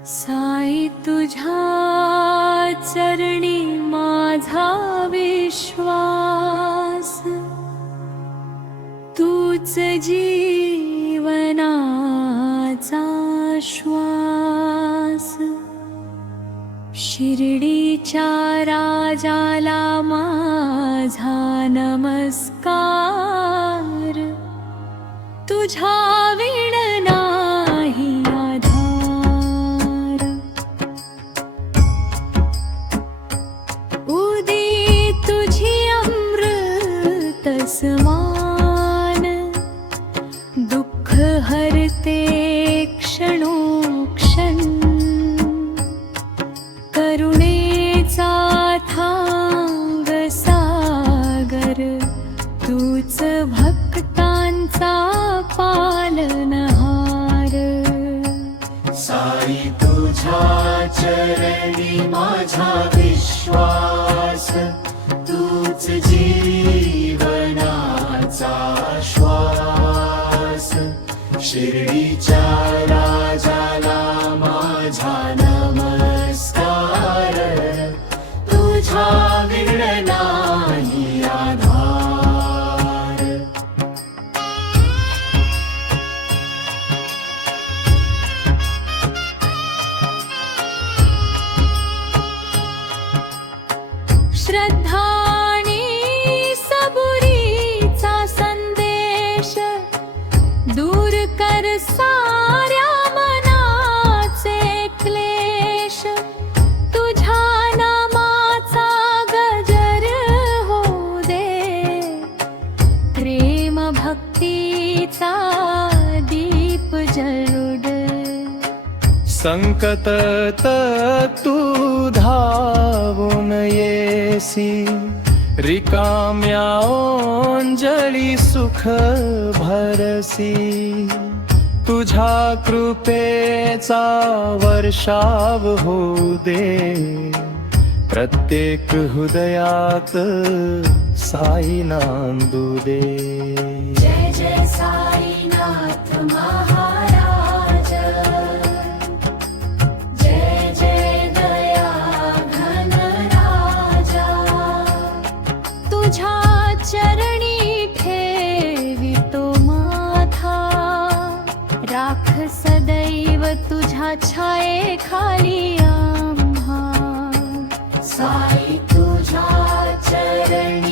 साई तुझ्या चरणी माझा विश्वास, तूच जीवनाचा श्वास। शिर्डीच्या राजाला माझा नमस्कार, तुझ्या विण नाही आधार। उदी तुझी अमृत समान, दुःख हरते क्षणोक्षण। करुणेचा थांग सागर, तूच भक्तांचा पालनहार। साई तुझ्या चरणी माझा विश्वास, तूच जीवनाचा श्वास। शिर्डीच्या राजाला माझा नमस्कार, तुझ्या विण नाही आधार। श्रद्धानी सबुरीचा संदेश, दूर कर साऱ्या मनाचे क्लेश। तुझ्या नामाचा गजर होऊ दे, प्रेम भक्तीचा दीप जळू दे। संकटत तू धावून येसी, रिकाम्या ओंजळी सुख भरसी। तुझ्या कृपेचा वर्षाव होऊ दे, प्रत्येक हृदयात साई नांदू दे। जय जय साईनाथ महाराज, जय जय दया घन राजा। तुझ्या चरणी ठेवितो माथा, राख सदैव तुझ्या छायेखाली आम्हा। साई तुझ्या चरणी